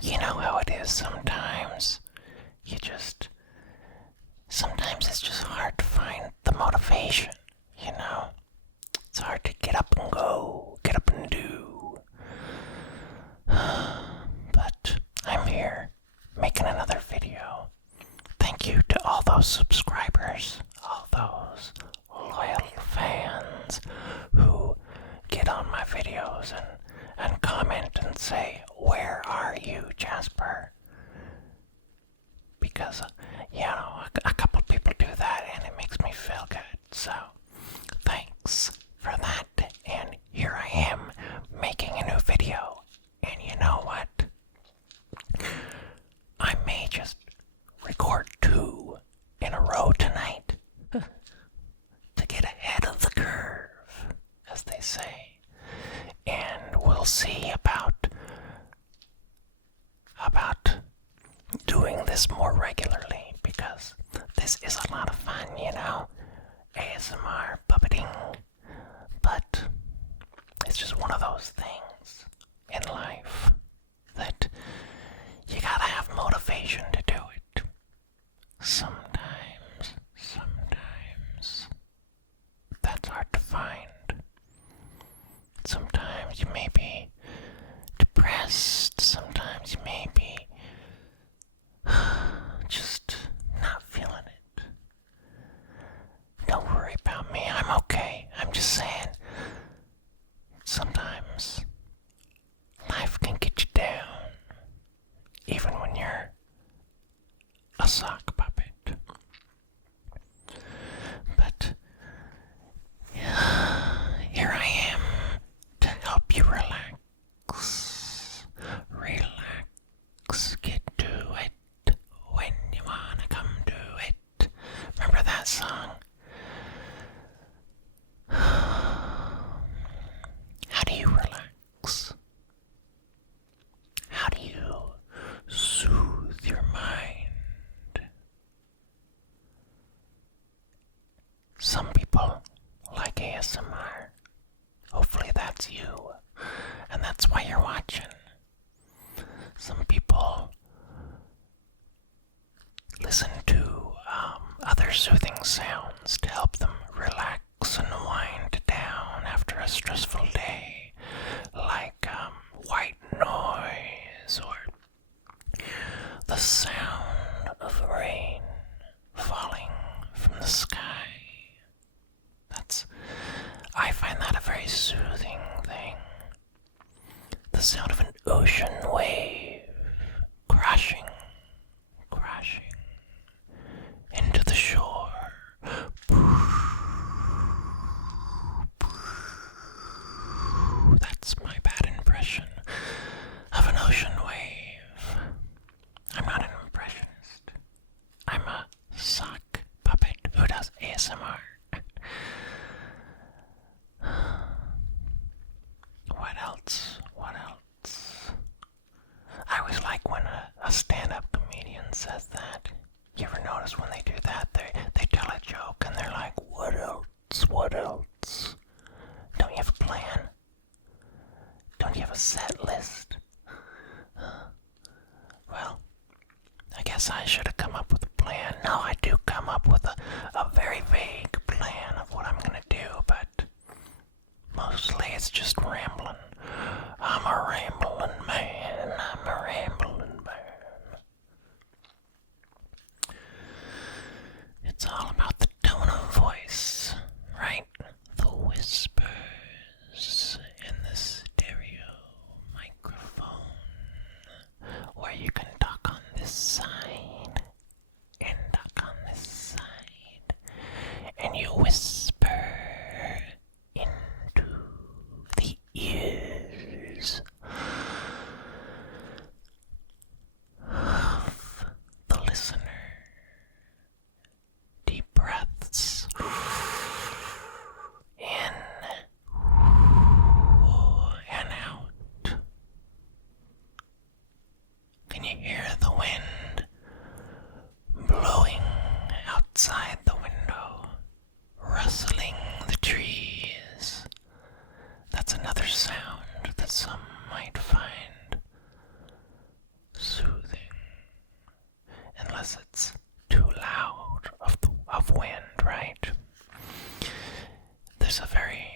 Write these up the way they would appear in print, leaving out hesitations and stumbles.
You know how it is sometimes. Sometimes it's just hard to find the motivation, you know? It's hard to get up and go, get up and do. But I'm here, making another video. Thank you to all those subscribers, all those loyal fans who get on my videos and comment and say, "Where are you, Jasper?" Because, a couple people do that and it makes me feel good. So, thanks for that. And here I am making a new video. And you know what? I may just record 2 in a row tonight to get ahead of the curve, as they say. And we'll see about doing this more regularly, because this is a lot of fun, ASMR puppeting. But it's just one of those things in life that you gotta have motivation to do it. Sometimes that's hard to find. Sometimes you may be depressed, sometimes you may be just not feeling it. Don't worry about me, I'm okay. I'm just saying, sometimes life can get you down, even when you're a sock puppet. But here I am to help you relax. Relax, get to it when you wanna come to it. Remember that song? How do you relax? How do you soothe your mind? Some people like ASMR. Hopefully that's you, and that's why you're watching. Some people listen to other soothing sounds to help them relax and wind down after a stressful day, like white noise or the sound of rain falling from the sky. I find that a very soothing thing. The sound of an ocean wave crashing into the shore. That's my bad impression of an ocean wave. I'm not an impressionist. I'm a sock puppet who does ASMR. What else? I always like when a stand-up comedian says that. You ever notice when they do that, they tell a joke and they're like, what else? Don't you have a plan? Don't you have a set list? Well, I guess I should have come up with a plan. No, I do come up with a very vague plan of what I'm gonna do, but mostly it's just rambling. I'm a rambling man. It's all about the tone of voice, right? The whispers in the stereo microphone, where you can talk on this side and talk on this side, and you whisper into the ears of the listener. Deep breaths in and out. Can you hear the wind blowing outside the window, rustling the trees? That's another sound that some might find because it's too loud of wind, right? There's a very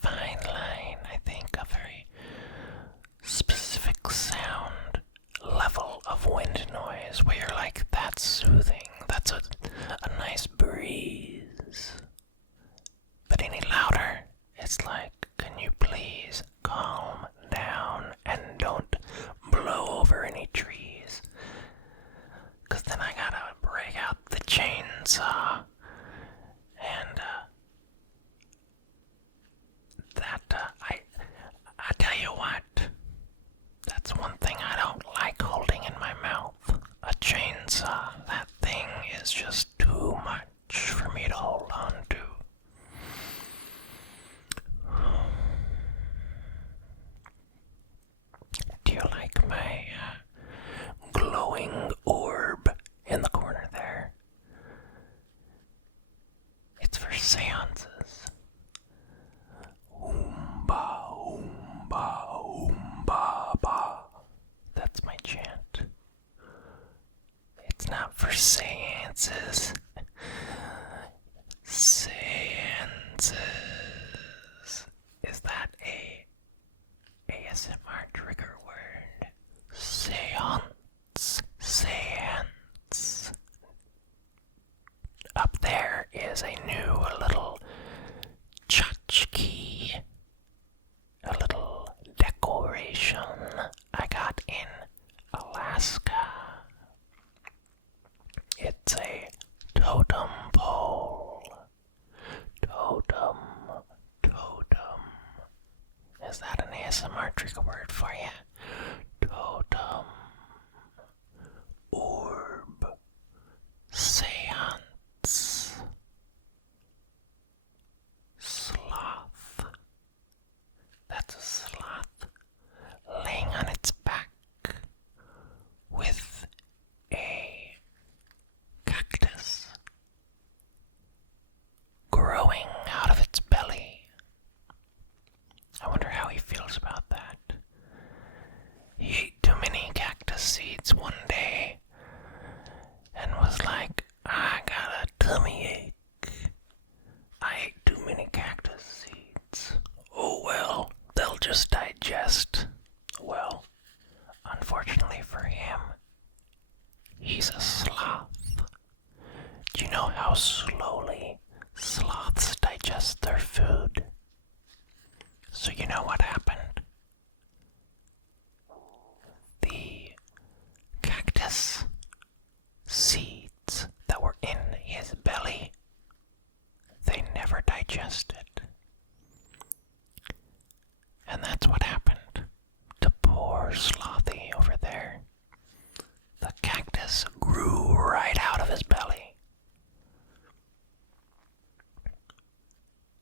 fine line, I think, a very specific sound level of wind noise where you're like, that's soothing, that's a nice breeze. But any louder, it's like, can you please calm down and don't blow over any trees? Because then I gotta break out the chainsaw and I tell you what, that's one thing I don't like holding in my mouth. A chainsaw. That thing is just too much for me to hold on to. Do you like my glowing orb in the corner there? It's for seances. Oomba, oomba, oomba, ba. That's my chant. It's not for seances. Seances. Is that a ASMR trigger word? Seance. Seance. Up there is a new little tchotchke, a little decoration I got in Alaska. It's a totem pole. Totem. Is that an ASMR trigger word for you? Totem. Orb. Seance. Sloth. That's a sloth laying on its back with a cactus growing out of its belly. I wonder how he feels about that. He ate too many cactus seeds one day and was like, I got a tummy ache. I ate too many cactus seeds. Oh well, they'll just digest. Well, unfortunately for him, he's a sloth. Do you know how slowly sloths digest their food? So you know what happened? The cactus seeds that were in his belly, they never digested. And that's what happened to poor Slothy over there. The cactus grew right out of his belly.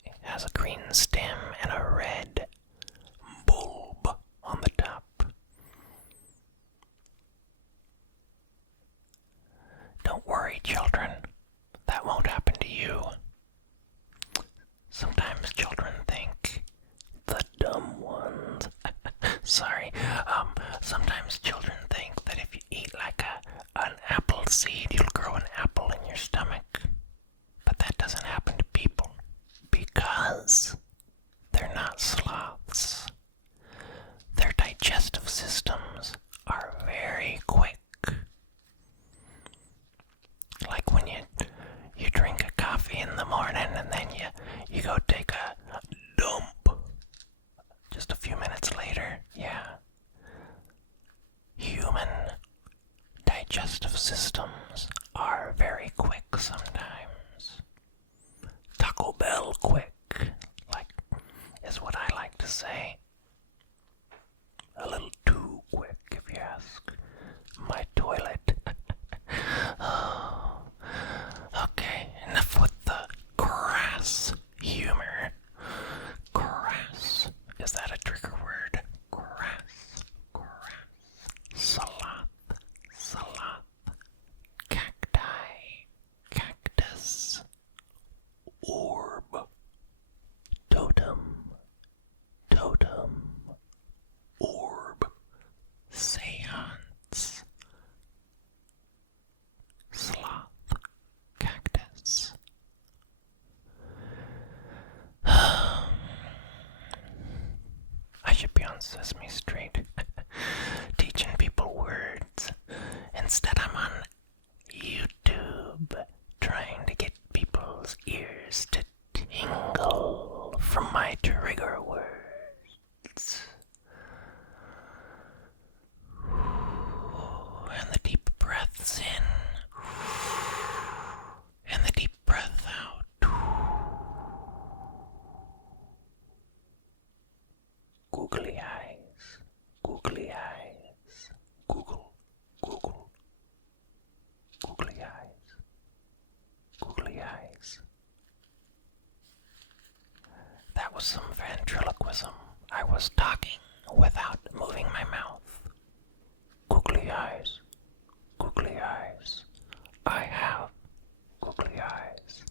It has a green stem and a red bulb on the top. Don't worry, children. That won't happen to you. Sometimes children think, the dumb ones. Sorry. Sometimes children think that if you eat like an apple seed, you'll grow an apple in your stomach. But that doesn't happen to people because they're not sloths. Their digestive systems are very quick. Like when you drink a coffee in the morning and then you go take a dump. Just a few minutes later, yeah. Human digestive systems are very quick sometimes. Taco Bell quick, like, is what I like to say. A little too quick, if you ask my toilet. Oh, okay, enough with the crass humor. Crass. Is that a trigger word? Crass. Sloth. Cacti. Cactus. Orb. Totem. Orb. Seance. on Sesame Street, teaching people words. Instead, I'm on YouTube, trying to get people's ears to tingle from my trigger words. And the deep breaths in, and the deep breath out. Googly eyes, googly eyes, Google, Google, googly eyes, googly eyes. That was some ventriloquism. I was talking without moving my mouth. Googly eyes, googly eyes. I have googly eyes.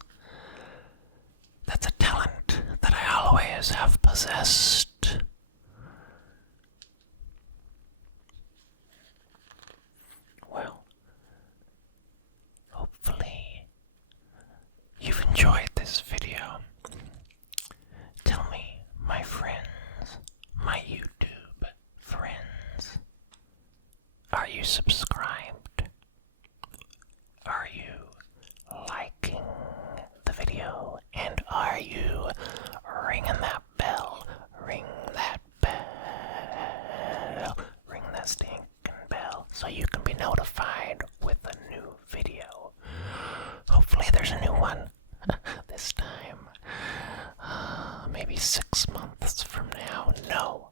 That's a talent that I always have possessed. Well, hopefully you've enjoyed this video. Tell me, my friends, my YouTube friends, are you subscribed? Are you liking the video? And are you ringing that bell? Ring that bell. Ring that stinking bell so you can be notified with a new video. Hopefully there's a new one this time. Maybe 6 months from now. No.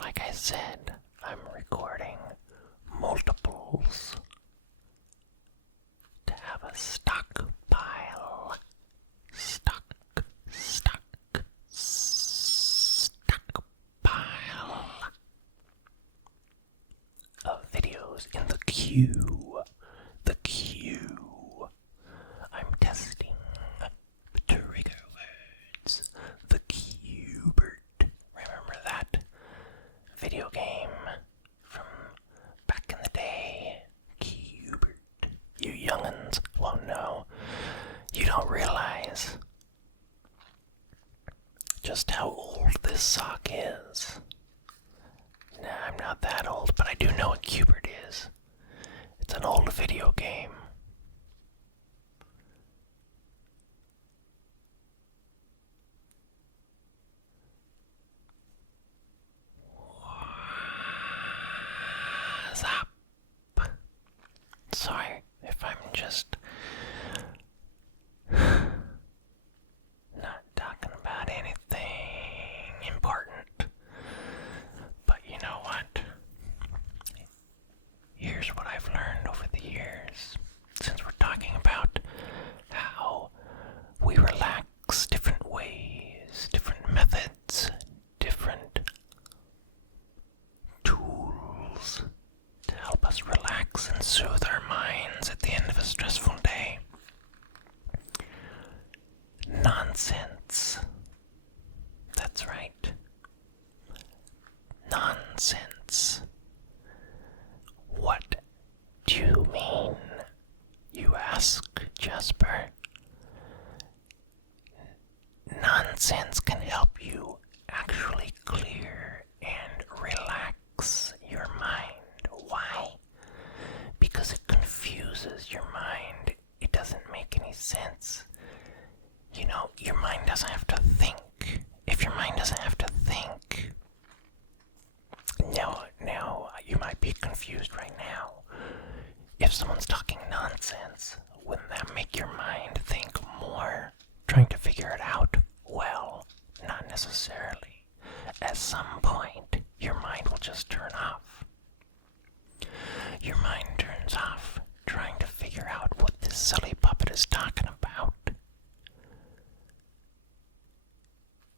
Like I said, I'm recording multiples to have a stockpile. Stockpile of videos in the queue. The queue. I'm testing trigger words. The Cubert. Remember that video game from back in the day? Cubert. You young'uns won't know. You don't realize just how old this sock is. Nah, I'm not that old, but I do know what Cubert is. It's an old video game. What's up? Sorry if I'm just not talking about anything important. But you know what? Here's what I've learned over the years. Since we're talking about how we relax different ways, different methods, different tools to help us relax and soothe our minds at the end of a stressful day. Nonsense. That's right. Nonsense. What do you mean? You ask, Jasper. Nonsense can help you actually clear and relax your mind. Why? Because it confuses your mind. It doesn't make any sense. You know, your mind doesn't have to think. If your mind doesn't have to think, now you might be confused right now. If someone's talking nonsense, wouldn't that make your mind think more, trying to figure it out? Well, not necessarily. At some point, your mind will just turn off. Your mind turns off, trying to figure out what this silly puppet is talking about.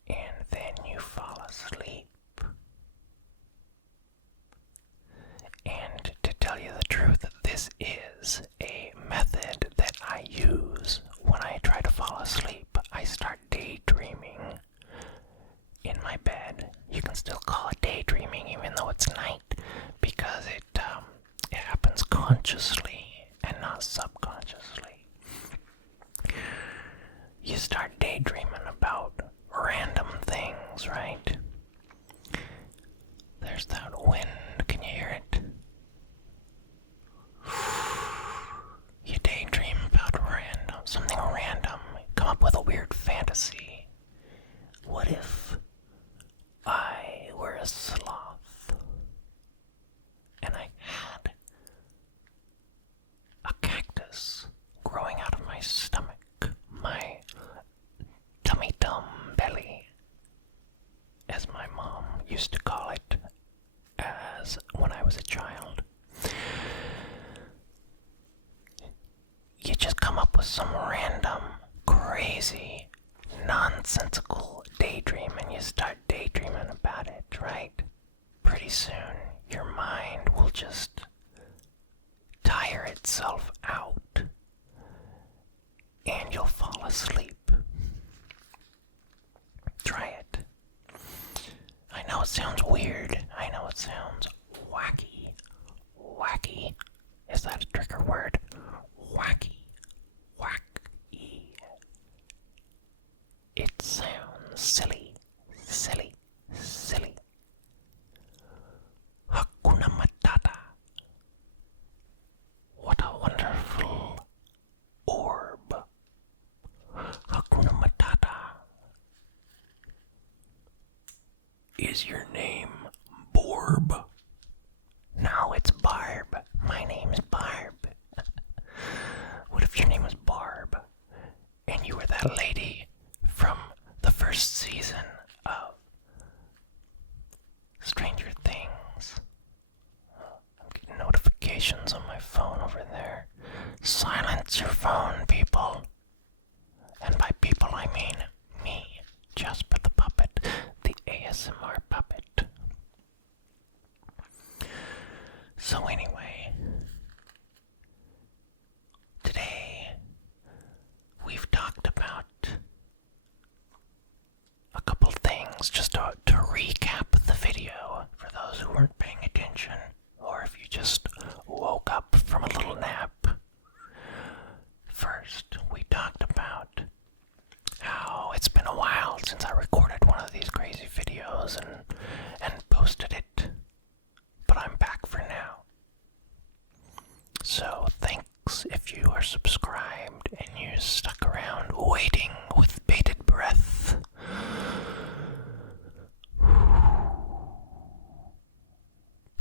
And then you fall asleep. And to tell you the truth, this is a method that I use when I try to fall asleep. I start daydreaming in my bed. You can still call it daydreaming even though it's night, because it happens consciously and not subconsciously. You start daydreaming about random things, right? wind. Can you hear it? You daydream about something random. Come up with a weird fantasy. What if I were a sloth and I had a cactus growing out of my stomach, my tummy-tum belly, as my mom used to call it as when I was a child. You just come up with some random, crazy, nonsensical daydream and you start daydreaming about it, right? Pretty soon, your mind will just tire itself out and you'll fall asleep. Try it. I know it sounds weird. I know it sounds wacky. Wacky? Is that a trigger word? Wacky. Wacky. It sounds silly. Silly. Silly. Hakuna Matata. What a wonderful orb. Hakuna Matata. Is your name Borb? No, it's Barb. My name's Barb. What if your name was Barb and you were that lady from the first season of Stranger Things? I'm getting notifications on my phone over there. Silence your phone, people. And by people I mean me, Jasper the puppet, the ASMR puppet. So anyway, today we've talked about a couple things just to recap the video for those who weren't paying attention, or if you just woke up from a little nap. First, we talked about how it's been a while since I recorded one of these crazy videos and posted it, but I'm back for now. So thanks if you are subscribed and you stuck around waiting with bated breath.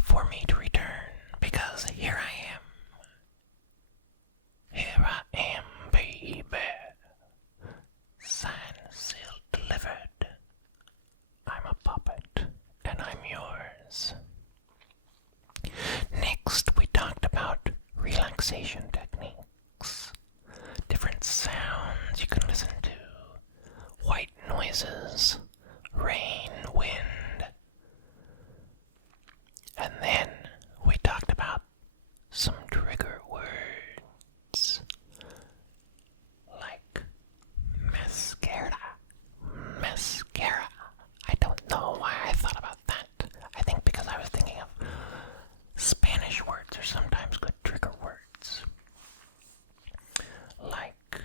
For me to return, because here I am. Here I am, baby. Signed, sealed, delivered. I'm a puppet, and I'm yours. Next, we talked about relaxation techniques. Different sounds you can listen to. White noises, rain, wind. And then we talked about some trigger words like mascara. Mascara. I don't know why I thought about that. I think because I was thinking of Spanish words are sometimes good trigger words. Like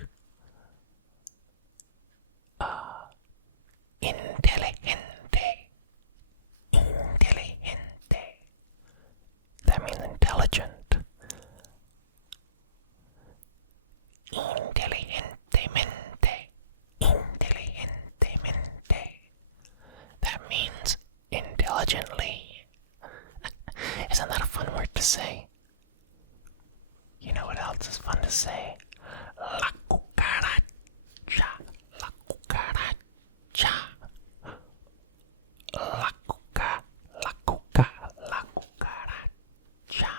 inteligente. Inteligente. That means intelligent. Inteligentemente. Inteligentemente. That means intelligently. Isn't that a fun word to say? You know what else is fun to say? La cucaracha. La cucaracha. La cuca. La cuca. La cucaracha.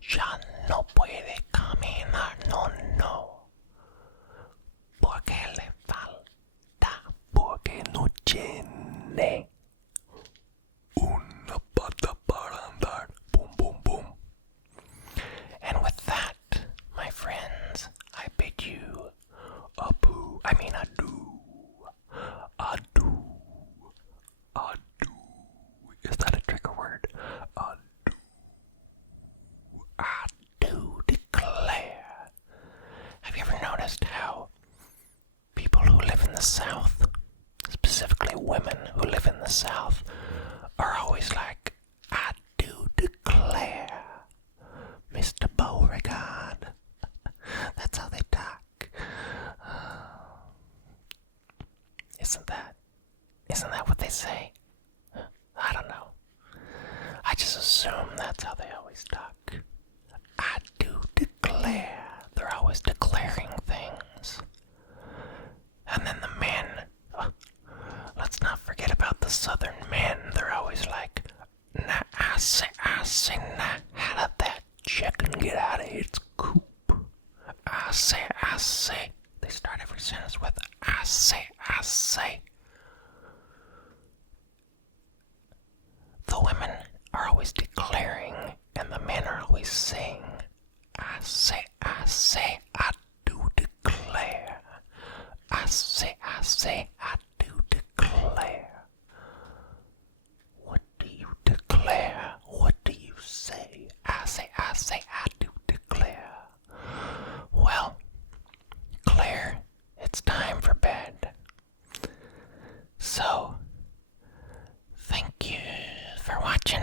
Ya no puede caminar, no. Porque le falta, porque no tiene una pata para andar. Boom, boom, boom. And with that, my friends, I bid you adieu. Adieu. Adieu. Is that a trigger word? Adieu. I do declare. Have you ever noticed how people who live in the South, specifically women who live in the South, are always like, Isn't that what they say? I don't know. I just assume that's how they always talk. I do declare. They're always declaring things. And then the men. Let's not forget about the southern men. They're always like, nah, I say, nah, how did that chicken get out of its coop? I say. They start every sentence with, I say. The women are always declaring, and the men are always saying, I say, I do declare. I say, I do declare. What do you declare? What do you say? I say, I do declare. Well, Claire, it's time for bed. So, thank you for watching.